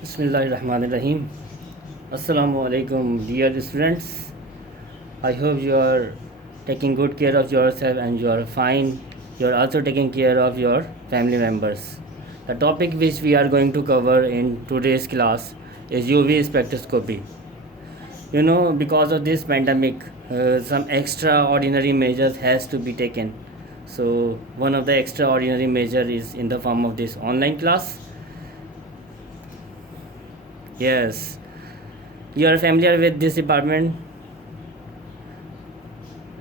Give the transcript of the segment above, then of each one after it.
Bismillahirrahmanirrahim. Assalamu alaikum, dear students. I hope you are taking good care of yourself and you are fine. You are also taking care of your family members. The topic which we are going to cover in today's class is UV spectroscopy. Because of this pandemic, some extraordinary measures has to be taken. So one of the extraordinary measure is in the form of this online class. Yes, you are familiar with this department.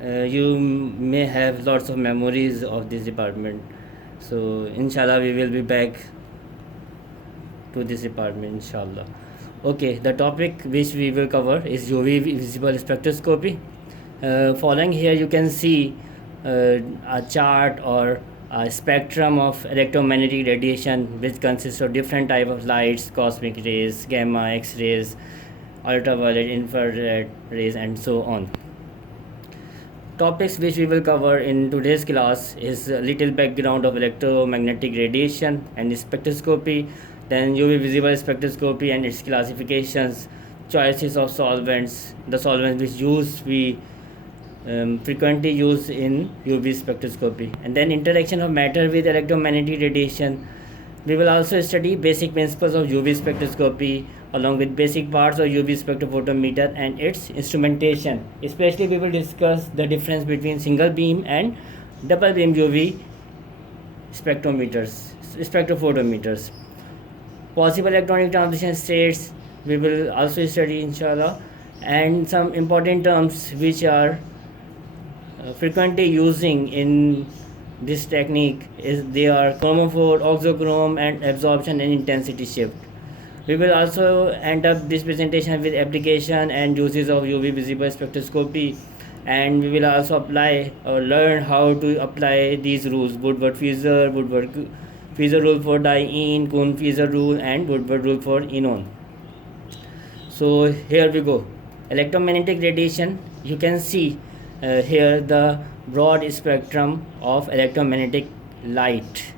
You may have lots of memories of this department. So inshallah we will be back to this department inshallah. Okay, the topic which we will cover is UV visible spectroscopy. Following here you can see a chart or a spectrum of electromagnetic radiation which consists of different type of lights, cosmic rays, gamma, x-rays, ultraviolet, infrared rays, and so on. Topics which we will cover in today's class is a little background of electromagnetic radiation and spectroscopy, then UV visible spectroscopy and its classifications, choices of solvents, the solvents which we frequently use in UV spectroscopy, and then interaction of matter with electromagnetic radiation. We will also study basic principles of UV spectroscopy along with basic parts of UV spectrophotometer and its instrumentation. Especially we will discuss the difference between single beam and double beam UV spectrophotometers. Possible electronic transition states we will also study inshallah, and some important terms which are frequently using in this technique is they are chromophore, oxochrome, and absorption and intensity shift. We will also end up this presentation with application and uses of UV visible spectroscopy, and we will also apply or learn how to apply these rules: Woodward-Fieser rule for diene, Kuhn-Fieser rule, and Woodward rule for enon. So here we go. Electromagnetic radiation. You can see here the broad spectrum of electromagnetic light,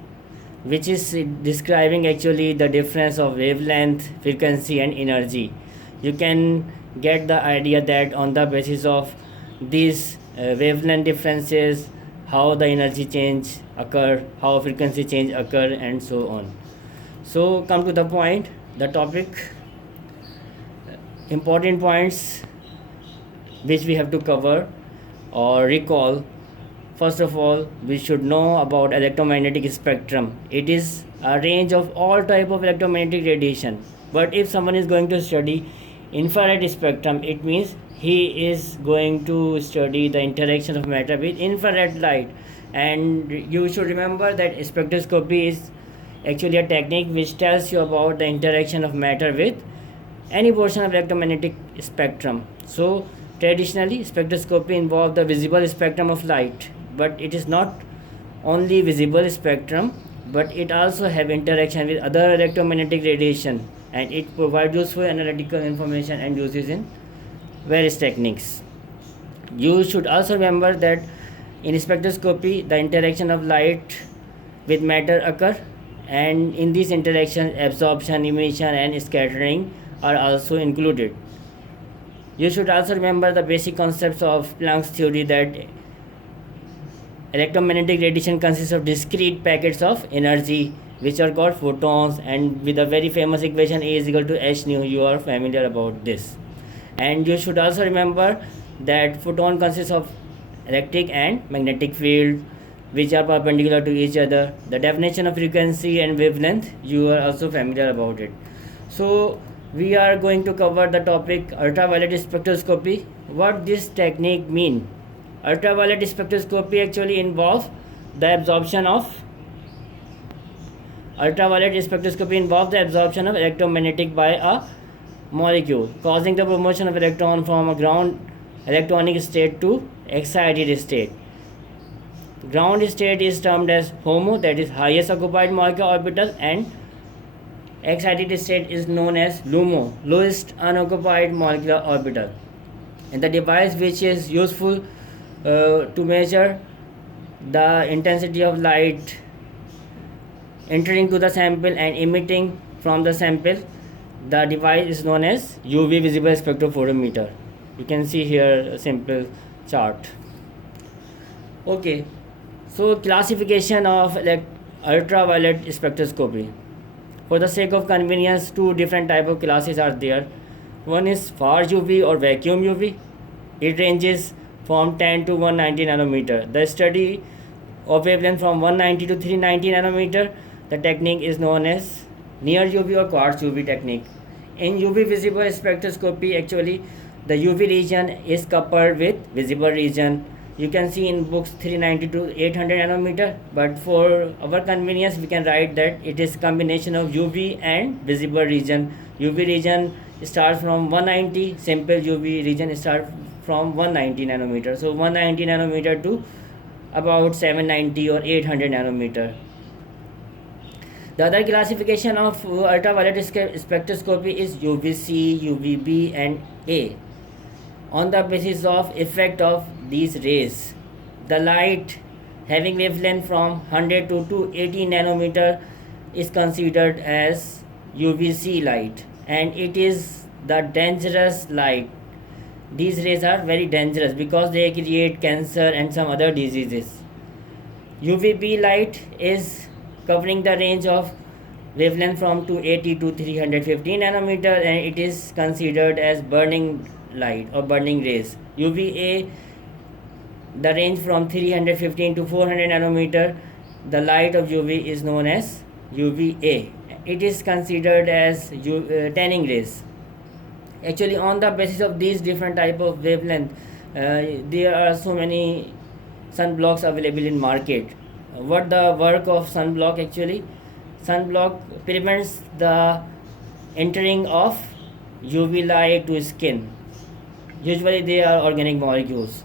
which is describing actually the difference of wavelength, frequency, and energy. You can get the idea that on the basis of these wavelength differences, how the energy change occur, how frequency change occur, and so on. So come to the point, the topic, important points which we have to cover or recall. First of all, we should know about electromagnetic spectrum. It is a range of all type of electromagnetic radiation. But if someone is going to study infrared spectrum, it means he is going to study the interaction of matter with infrared light. And you should remember that spectroscopy is actually a technique which tells you about the interaction of matter with any portion of electromagnetic spectrum. So traditionally, spectroscopy involves the visible spectrum of light, but it is not only visible spectrum, but it also have interaction with other electromagnetic radiation, and it provides useful analytical information and uses in various techniques. You should also remember that in spectroscopy, the interaction of light with matter occur, and in this interaction, absorption, emission, and scattering are also included. You should also remember the basic concepts of Planck's theory that electromagnetic radiation consists of discrete packets of energy which are called photons, and with a very famous equation A is equal to h nu. You are familiar about this. And you should also remember that photon consists of electric and magnetic field which are perpendicular to each other. The definition of frequency and wavelength, you are also familiar about it. So we are going to cover the topic ultraviolet spectroscopy. What this technique mean? Ultraviolet spectroscopy actually involves the absorption of electromagnetic by a molecule, causing the promotion of electron from a ground electronic state to excited state. Ground state is termed as HOMO, that is highest occupied molecular orbital, and excited state is known as LUMO, lowest unoccupied molecular orbital. And the device which is useful to measure the intensity of light entering to the sample and emitting from the sample The device is known as UV visible spectrophotometer. You can see here a simple chart. Okay, so classification of ultraviolet spectroscopy. For the sake of convenience, two different type of classes are there. One is far UV or vacuum UV. It ranges from 10 to 190 nanometer. The study of wavelength from 190 to 390 nanometer, the technique is known as near UV or quartz UV technique. In UV visible spectroscopy, actually the UV region is coupled with visible region. You can see in books 390 to 800 nanometer, but for our convenience we can write that it is combination of UV and visible region. UV region starts from 190, simple UV region starts from 190 nanometer. So 190 nanometer to about 790 or 800 nanometer. The other classification of ultraviolet spectroscopy is UVC, UVB and A. On the basis of effect of these rays, the light having wavelength from 100 to 280 nanometer is considered as UVC light, and it is the dangerous light. These rays are very dangerous because they create cancer and some other diseases. UVB light is covering the range of wavelength from 280 to 315 nanometer, and it is considered as burning light or burning rays. UVA, the range from 315 to 400 nanometer, the light of UV is known as UVA. It is considered as tanning rays. Actually, on the basis of these different type of wavelength, there are so many sunblocks available in market. What the work of sunblock actually? Sunblock prevents the entering of UV light to skin. Usually they are organic molecules,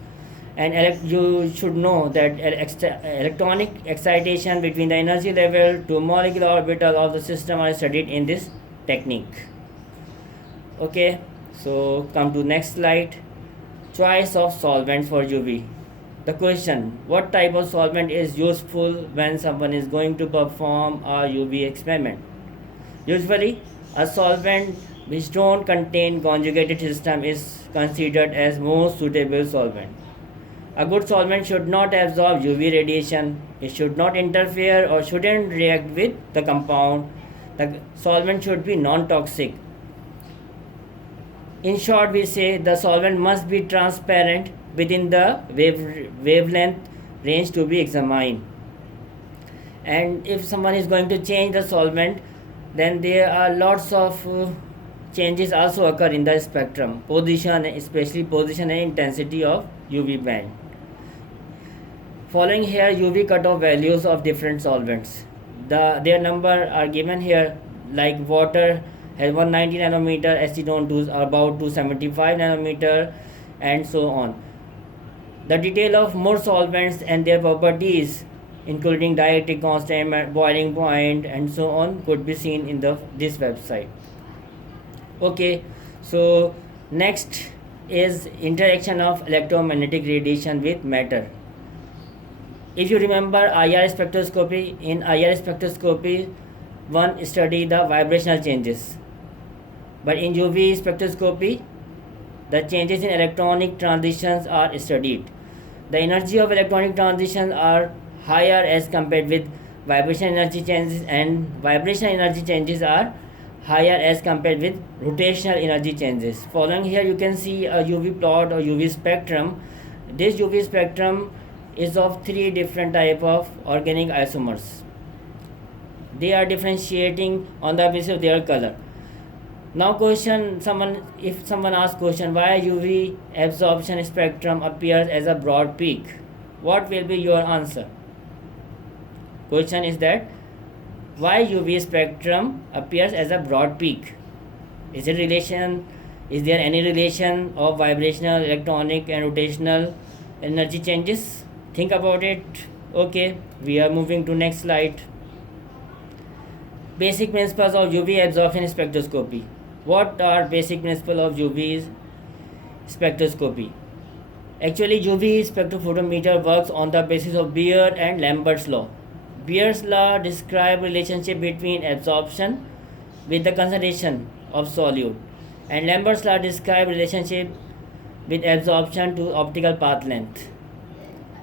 and you should know that electronic excitation between the energy level to molecular orbital of the system are studied in this technique. Okay, so come to next slide. Choice of solvent for UV. The question, what type of solvent is useful when someone is going to perform a UV experiment? Usually a solvent which don't contain conjugated system is considered as most suitable solvent. A good solvent should not absorb UV radiation, it should not interfere or shouldn't react with the compound. The solvent should be non-toxic. In short, we say the solvent must be transparent within the wavelength range to be examined. And if someone is going to change the solvent, then there are lots of changes also occur in the spectrum, position, especially position and intensity of UV band. Following here UV cutoff values of different solvents. Their number are given here, like water has 190 nanometer, acetone to about 275 nanometer, and so on. The detail of more solvents and their properties, including dielectric constant, boiling point, and so on, could be seen in this website. Okay, so next is interaction of electromagnetic radiation with matter. If you remember IR spectroscopy, in IR spectroscopy one study the vibrational changes, but in UV spectroscopy the changes in electronic transitions are studied. The energy of electronic transitions are higher as compared with vibration energy changes, and vibration energy changes are higher as compared with rotational energy changes. Following here you can see a UV plot or UV spectrum. This UV spectrum is of three different type of organic isomers. They are differentiating on the basis of their color. Now question, if someone asks question, why UV absorption spectrum appears as a broad peak, what will be your answer? Question is that why UV spectrum appears as a broad peak? Is there any relation of vibrational, electronic and rotational energy changes? Think about it. Okay, we are moving to next slide. Basic principles of UV absorption spectroscopy. What are basic principles of UV spectroscopy? Actually, UV spectrophotometer works on the basis of Beer and Lambert's law. Beer's law describes relationship between absorption with the concentration of solute. And Lambert's law describes relationship with absorption to optical path length.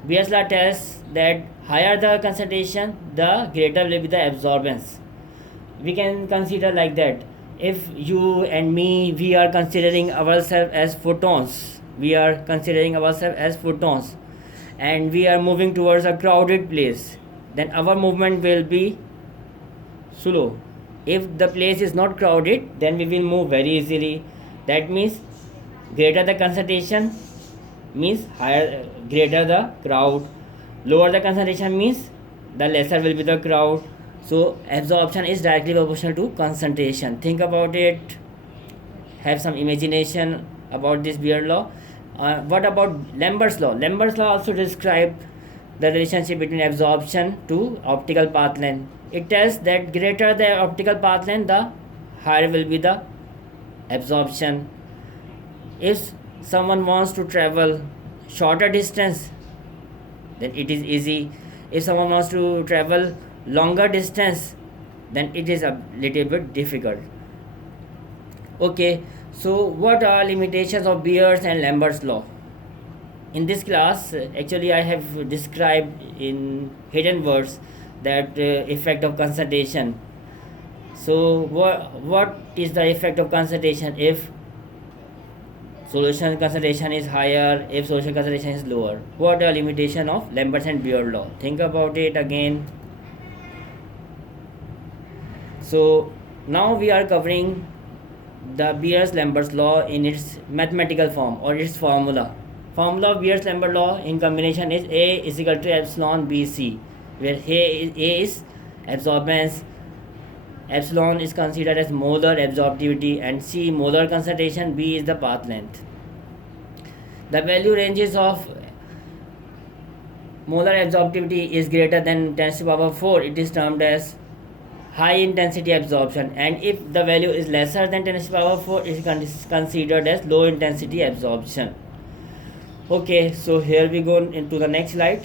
Beer's law tells that higher the concentration, the greater will be the absorbance. We can consider like that. If you and me, we are considering ourselves as photons, and we are moving towards a crowded place, then our movement will be slow. If the place is not crowded, then we will move very easily. That means greater the concentration means greater the crowd. Lower the concentration means the lesser will be the crowd. So absorption is directly proportional to concentration. Think about it. Have some imagination about this Beer law. What about Lambert's law? Lambert's law also describes the relationship between absorption to optical path length. It tells that greater the optical path length, the higher will be the absorption. If someone wants to travel shorter distance, then it is easy. If someone wants to travel longer distance, then it is a little bit difficult. Okay, so what are limitations of Beer's and Lambert's law? In this class, actually I have described in hidden words that effect of concentration. So what is the effect of concentration if solution concentration is higher, if solution concentration is lower? What are limitation of Lambert's and Beer law? Think about it again. So now we are covering the Beer's-Lambert's law in its mathematical form or its formula. Formula of Beer's-Lambert law in combination is A is equal to epsilon BC, where A is absorbance, epsilon is considered as molar absorptivity, and C molar concentration, B is the path length. The value ranges of molar absorptivity is greater than 10 to the power 4, it is termed as high intensity absorption, and if the value is lesser than 10 to the power 4, it is considered as low intensity absorption. Okay, so here we go into the next slide,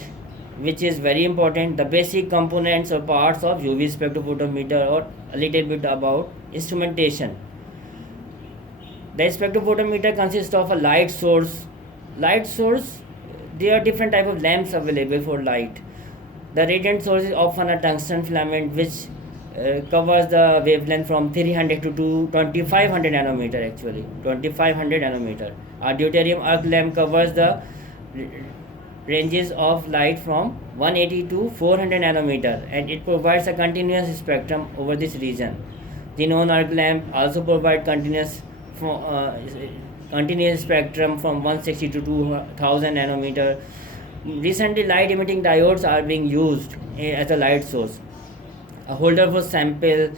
which is very important, the basic components or parts of UV spectrophotometer, or a little bit about instrumentation. The spectrophotometer consists of a light source. There are different type of lamps available for light. The radiant source is often a tungsten filament which covers the wavelength from 300 to 2500 nanometer, actually 2500 nanometer. A deuterium arc lamp covers the ranges of light from 180 to 400 nanometer, and it provides a continuous spectrum over this region. Xenon arc lamp also provide continuous spectrum from 160 to 2000 nanometer. Recently, light emitting diodes are being used as a light source. A holder for sample,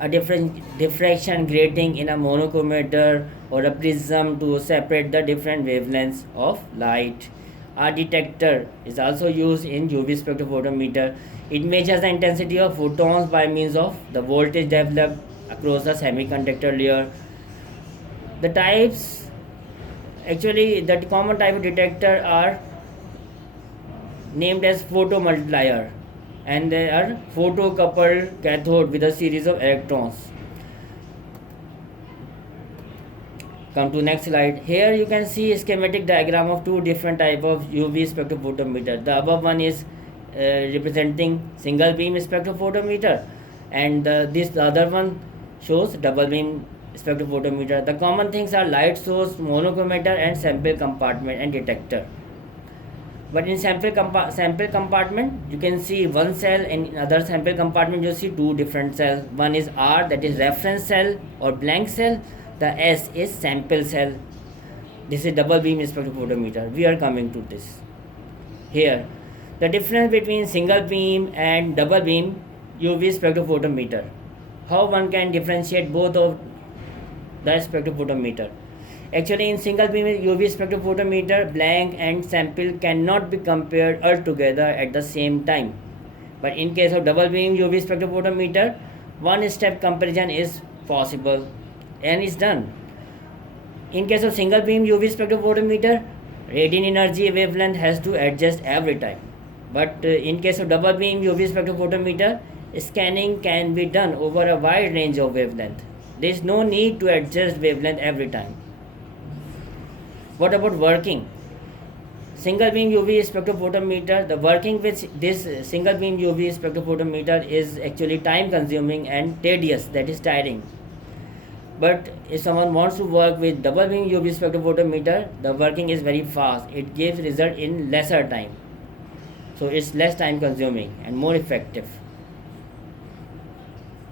a diffraction grating in a monochromator, or a prism to separate the different wavelengths of light. A detector is also used in UV spectrophotometer. It measures the intensity of photons by means of the voltage developed across the semiconductor layer. The types, actually the common type of detector are named as photomultiplier, and they are photocoupled cathode with a series of electrons. Come to next slide. Here you can see a schematic diagram of two different type of UV spectrophotometer. The above one is representing single beam spectrophotometer, and the other one shows double beam spectrophotometer. The common things are light source, monochromator, and sample compartment and detector. But in sample compartment, you can see one cell, and in other sample compartment you see two different cells. One is R, that is reference cell or blank cell. The S is sample cell. This is double beam spectrophotometer. We are coming to this. Here, the difference between single beam and double beam UV spectrophotometer. How one can differentiate both of the spectrophotometer? Actually, in single beam UV spectrophotometer, blank and sample cannot be compared altogether at the same time. But in case of double beam UV spectrophotometer, one step comparison is possible and is done. In case of single beam UV spectrophotometer, radiant energy wavelength has to adjust every time. But in case of double beam UV spectrophotometer, scanning can be done over a wide range of wavelength. There is no need to adjust wavelength every time. What about working? Single beam UV spectrophotometer. The working with this single beam UV spectrophotometer is actually time consuming and tedious, that is tiring. But if someone wants to work with double beam UV spectrophotometer, the working is very fast. It gives result in lesser time. So it's less time consuming and more effective.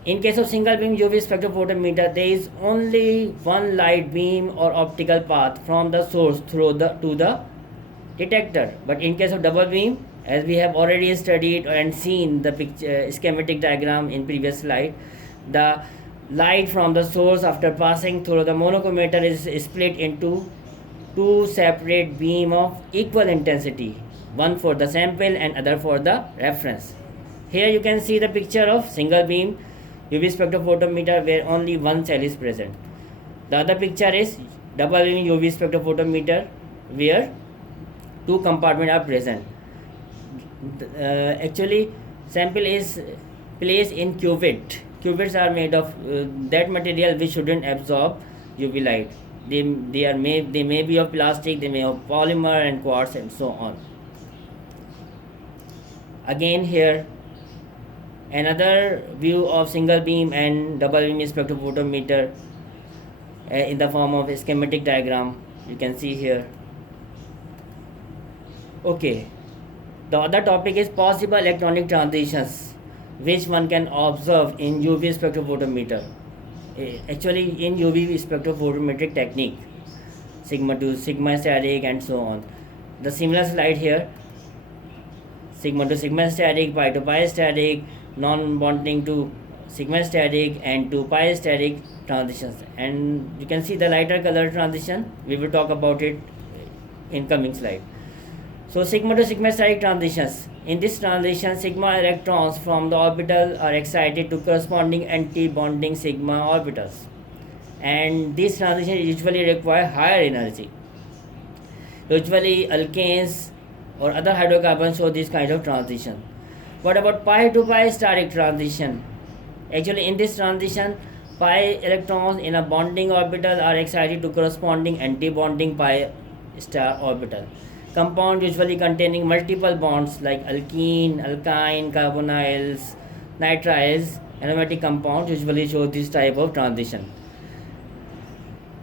In case of single beam UV spectrophotometer, there is only one light beam or optical path from the source to the detector. But in case of double beam, as we have already studied and seen the picture, schematic diagram in previous slide, the light from the source after passing through the monochromator is split into two separate beam of equal intensity, one for the sample and other for the reference. Here you can see the picture of single beam UV spectrophotometer where only one cell is present. The other picture is double beam UV spectrophotometer where two compartments are present. Actually, sample is placed in cuvette. Cuvettes are made of that material which shouldn't absorb UV light. They may be of plastic, they may have polymer and quartz and so on. Again here, another view of single beam and double beam spectrophotometer in the form of a schematic diagram. You can see here. Okay, the other topic is possible electronic transitions which one can observe in UV spectrophotometer. Actually, in UV spectrophotometric technique, sigma to sigma static and so on. The similar slide here, sigma to sigma static, pi to pi static, non-bonding to sigma static and to pi static transitions. And you can see the lighter color transition. We will talk about it in coming slide. So sigma to sigma static transitions. In this transition, sigma electrons from the orbital are excited to corresponding anti-bonding sigma orbitals. And these transitions usually require higher energy. Usually alkanes or other hydrocarbons show this kind of transition. What about pi to pi static transition? Actually, in this transition, pi electrons in a bonding orbital are excited to corresponding anti-bonding pi star orbital. Compound usually containing multiple bonds like alkene, alkyne, carbonyls, nitriles, aromatic compounds usually show this type of transition.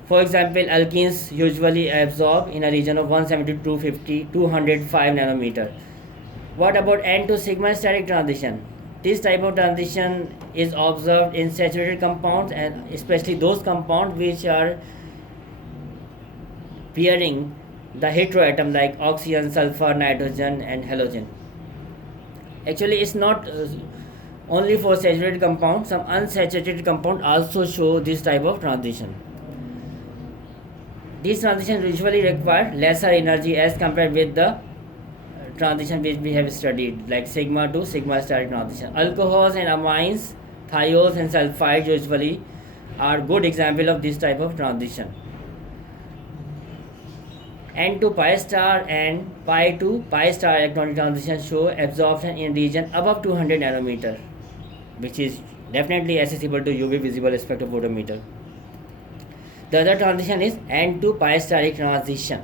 For example, alkenes usually absorb in a region of 170 to 250, 205 nanometer. What about N to sigma static transition? This type of transition is observed in saturated compounds and especially those compounds which are pairing the heteroatom like oxygen, sulfur, nitrogen and halogen. Actually, it's not only for saturated compounds, some unsaturated compounds also show this type of transition. These transitions usually require lesser energy as compared with the transition which we have studied like sigma to sigma static transition. Alcohols and amines, thiols and sulfides usually are good example of this type of transition. N to pi star and pi to pi star electronic transition show absorption in region above 200 nanometer, which is definitely accessible to UV visible spectrophotometer. The other transition is N to pi static transition.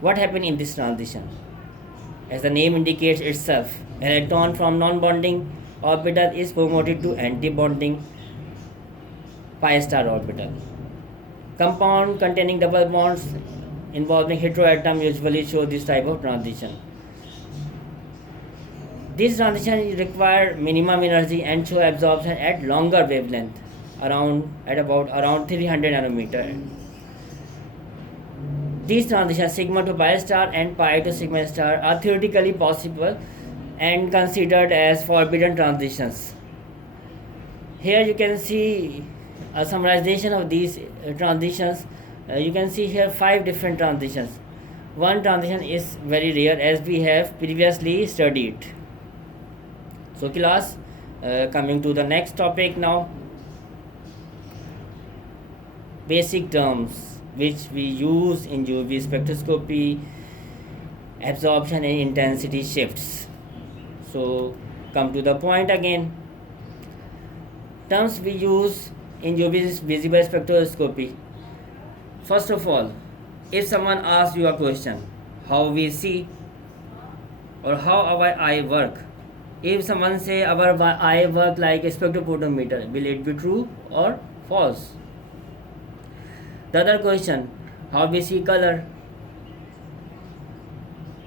What happened in this transition? As the name indicates itself, electron from non-bonding orbital is promoted to anti-bonding pi star orbital. Compound containing double bonds involving heteroatom usually show this type of transition. These transitions require minimum energy and show absorption at longer wavelength, around 300 nanometer. These transitions, sigma to pi star and pi to sigma star, are theoretically possible and considered as forbidden transitions. Here you can see a summarization of these transitions. You can see here 5 different transitions. One transition is very rare as we have previously studied. So class, coming to the next topic now. Basic terms which we use in UV spectroscopy, absorption and intensity shifts. So come to the point again. Terms we use in UV visible spectroscopy. First of all, if someone asks you a question, how we see or how our eye work, if someone say our eye work like a spectrophotometer, will it be true or false? The other question, how we see color,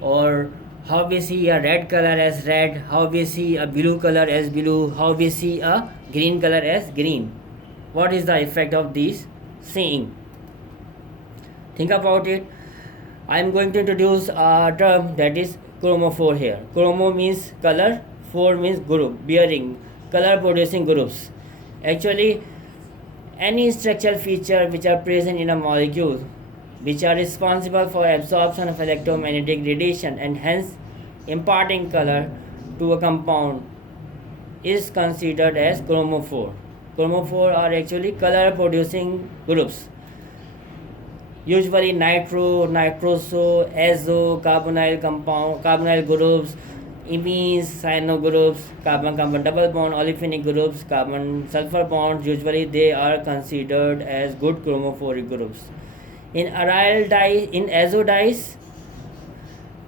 or how we see a red color as red, how we see a blue color as blue, how we see a green color as green. What is the effect of these seeing? Think about it. I am going to introduce a term that is chromophore here. Chromo means color, phore means group, bearing, color producing groups. Actually, any structural feature which are present in a molecule which are responsible for absorption of electromagnetic radiation and hence imparting color to a compound is considered as chromophore. Chromophore are actually color producing groups. Usually nitro, nitroso, azo, carbonyl compound, carbonyl groups, imines, cyano groups, carbon-carbon double bond, olefinic groups, carbon-sulfur bonds. Usually they are considered as good chromophoric groups. In aryl dye, in azo dyes,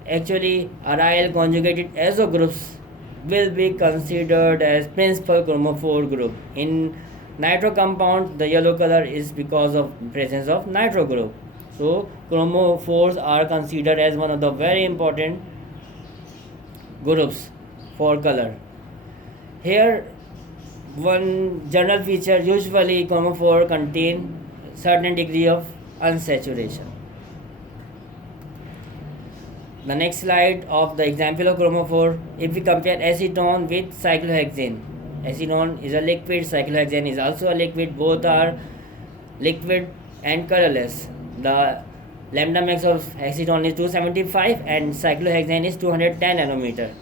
actually aryl conjugated azo groups will be considered as principal chromophore group. In nitro compound, the yellow color is because of presence of nitro group. So chromophores are considered as one of the very important groups for color. Here one general feature, usually chromophore contain certain degree of unsaturation. The next slide of the example of chromophore, if we compare acetone with cyclohexane. Acetone is a liquid, cyclohexane is also a liquid, both are liquid and colorless. The lambda max of acetone is 275 and cyclohexane is 210 nanometer.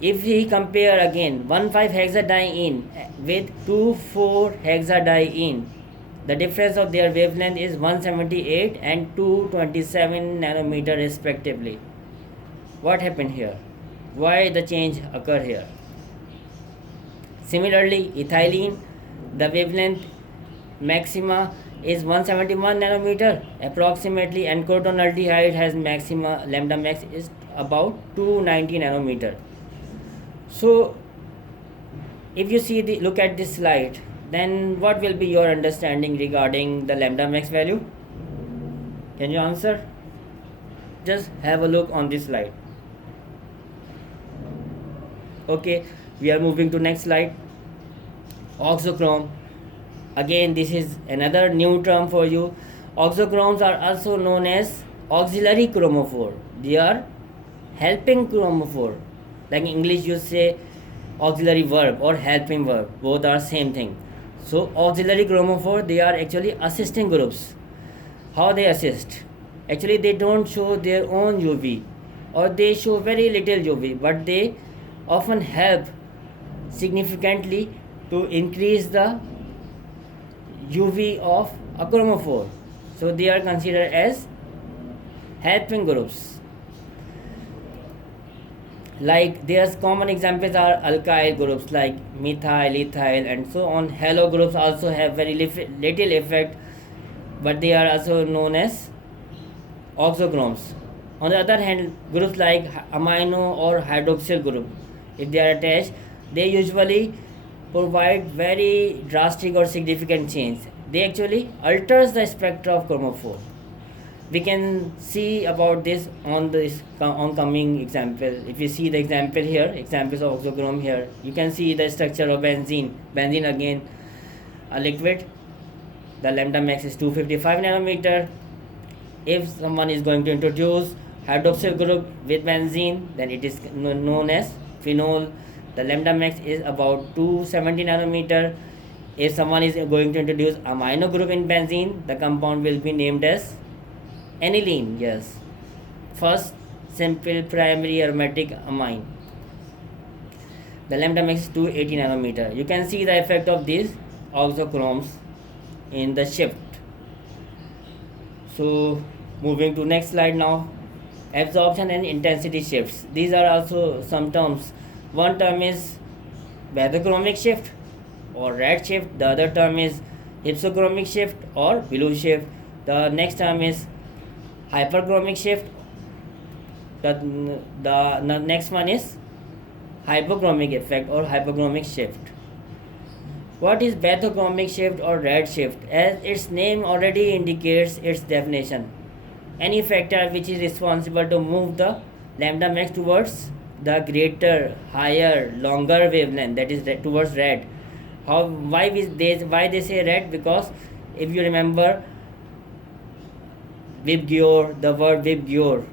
If we compare again 1,5-hexadiene with 2,4-hexadiene, the difference of their wavelength is 178 and 227 nanometer respectively. What happened here? Why the change occur here? Similarly, ethylene, the wavelength maxima is 171 nanometer approximately, and crotonaldehyde has maxima, lambda max is about 290 nanometer. So if you see the look at this slide, then what will be your understanding regarding the lambda max value? Can you answer? Just have a look on this slide. Okay, we are moving to next slide. Auxochrome. Again, this is another new term for you. Auxochromes are also known as auxiliary chromophore. They are helping chromophore. Like in English you say auxiliary verb or helping verb, both are same thing. So auxiliary chromophore, they are actually assisting groups. How they assist? Actually they don't show their own UV, or they show very little UV, but they often help significantly to increase the UV of a chromophore. So they are considered as helping groups. Like their common examples are alkyl groups like methyl, ethyl and so on. Halo groups also have very little effect, but they are also known as auxochromes. On the other hand, groups like amino or hydroxyl group, if they are attached, they usually provide very drastic or significant change. They actually alters the spectra of chromophore. We can see about this on this oncoming example. If you see the example here, examples of auxochrome here, you can see the structure of benzene. Benzene again a liquid. The lambda max is 255 nanometer. If someone is going to introduce hydroxyl group with benzene, then it is known as phenol. The lambda max is about 270 nanometer. If someone is going to introduce amino group in benzene, the compound will be named as aniline. Yes, first simple primary aromatic amine. The lambda max is 280 nanometer. You can see the effect of these auxochromes in the shift. So moving to next slide now. Absorption and intensity shifts. These are also some terms. One term is bathochromic shift or red shift. The other term is hypsochromic shift or blue shift. The next term is hyperchromic shift. The next one is hypochromic effect or hypochromic shift. What is bathochromic shift or red shift? As its name already indicates its definition, any factor which is responsible to move the lambda max towards the greater, higher, longer wavelength, that is towards red. Why they say red? Because if you remember Vibgyor, the word Vibgyor,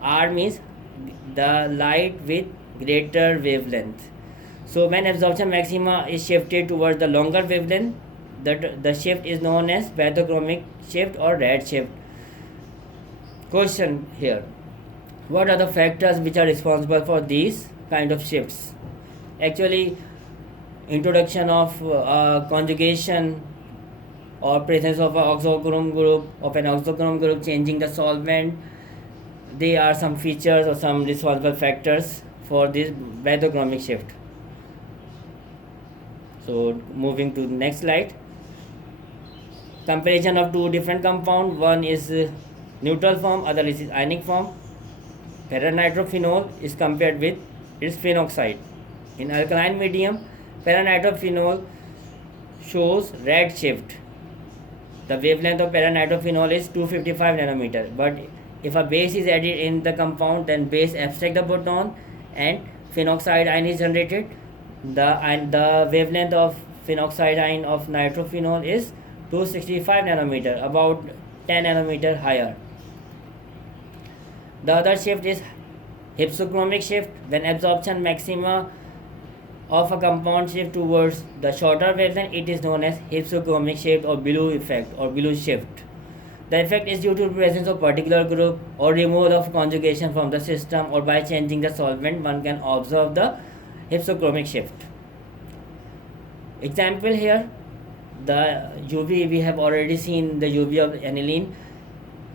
R means the light with greater wavelength. So when absorption maxima is shifted towards the longer wavelength, the shift is known as bathochromic shift or red shift. Question here: what are the factors which are responsible for these kind of shifts? Actually, introduction of conjugation or presence of an oxochrome group changing the solvent, they are some features or some responsible factors for this bathochromic shift. So moving to the next slide, comparison of two different compound. One is neutral form, other is ionic form. Paranitrophenol is compared with its phenoxide. In alkaline medium, paranitrophenol shows red shift. The wavelength of paranitrophenol is 255 nanometer, but if a base is added in the compound, then base abstract the proton and phenoxide ion is generated. The wavelength of phenoxide ion of nitrophenol is 265 nanometer, about 10 nanometer higher. The other shift is hypsochromic shift. When absorption maxima of a compound shift towards the shorter wavelength, it is known as hypsochromic shift or blue effect or blue shift. The effect is due to the presence of particular group or removal of conjugation from the system, or by changing the solvent one can observe the hypsochromic shift. Example here, the UV, we have already seen the UV of aniline,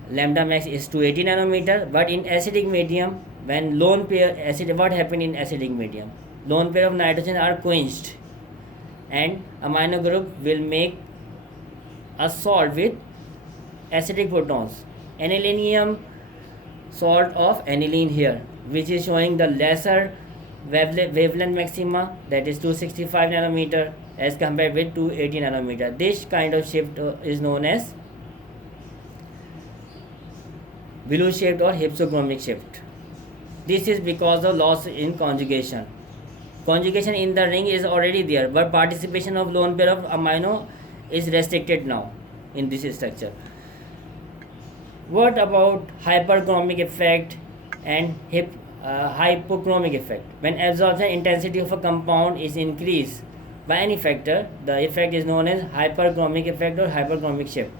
lambda max is 280 nanometer, but in acidic medium, when lone pair acid, what happened in acidic medium? Lone pair of nitrogen are quenched and amino group will make a salt with acidic protons. Anilinium salt of aniline here, which is showing the lesser wavelength maxima, that is 265 nanometer as compared with 280 nanometer. This kind of shift is known as blue shift or hypsochromic shift. This is because of loss in conjugation. Conjugation in the ring is already there, but participation of lone pair of amino is restricted now in this structure. What about hyperchromic effect and hypochromic effect? When absorption intensity of a compound is increased by any factor, the effect is known as hyperchromic effect or hyperchromic shift.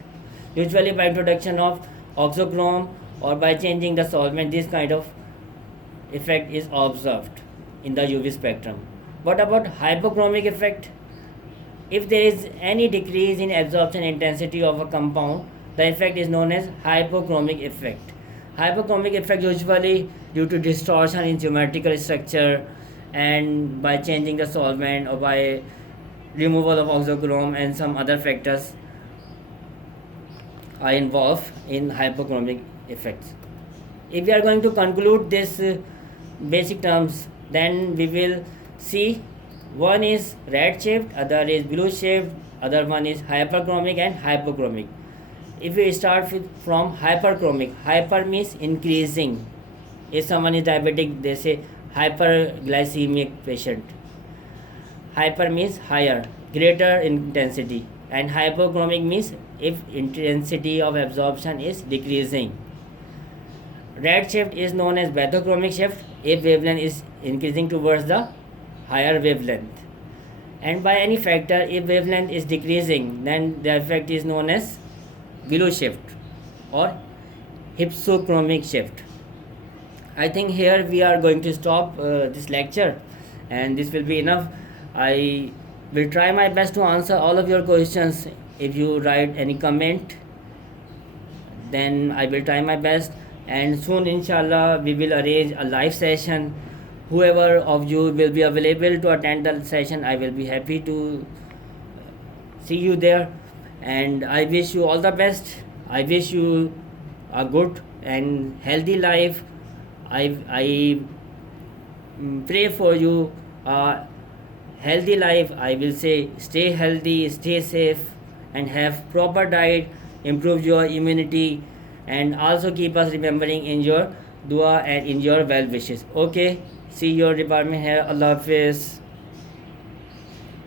Usually by introduction of oxochrome or by changing the solvent, this kind of effect is observed in the UV spectrum. What about hypochromic effect? If there is any decrease in absorption intensity of a compound, the effect is known as hypochromic effect. Hypochromic effect usually due to distortion in geometrical structure and by changing the solvent or by removal of oxochrome, and some other factors are involved in hypochromic effects. If we are going to conclude this basic terms, then we will see one is red shift, other is blue shift, other one is hyperchromic and hypochromic. If we start from hyperchromic, hyper means increasing. If someone is diabetic, they say hyperglycemic patient. Hyper means higher, greater intensity, and hypochromic means if intensity of absorption is decreasing. Red shift is known as bathochromic shift if wavelength is increasing towards the higher wavelength. And by any factor, if wavelength is decreasing, then the effect is known as blue shift or hypsochromic shift. I think here we are going to stop this lecture, and this will be enough. I will try my best to answer all of your questions. If you write any comment, then I will try my best, and soon inshallah we will arrange a live session whoever of you will be available to attend the session, I will be happy to see you there. And I wish you all the best. I wish you a good and healthy life. I pray for you a healthy life. I will say stay healthy, stay safe, and have proper diet, improve your immunity, and also keep us remembering in your dua and in your well wishes. Okay, see your department here. Allah Hafiz.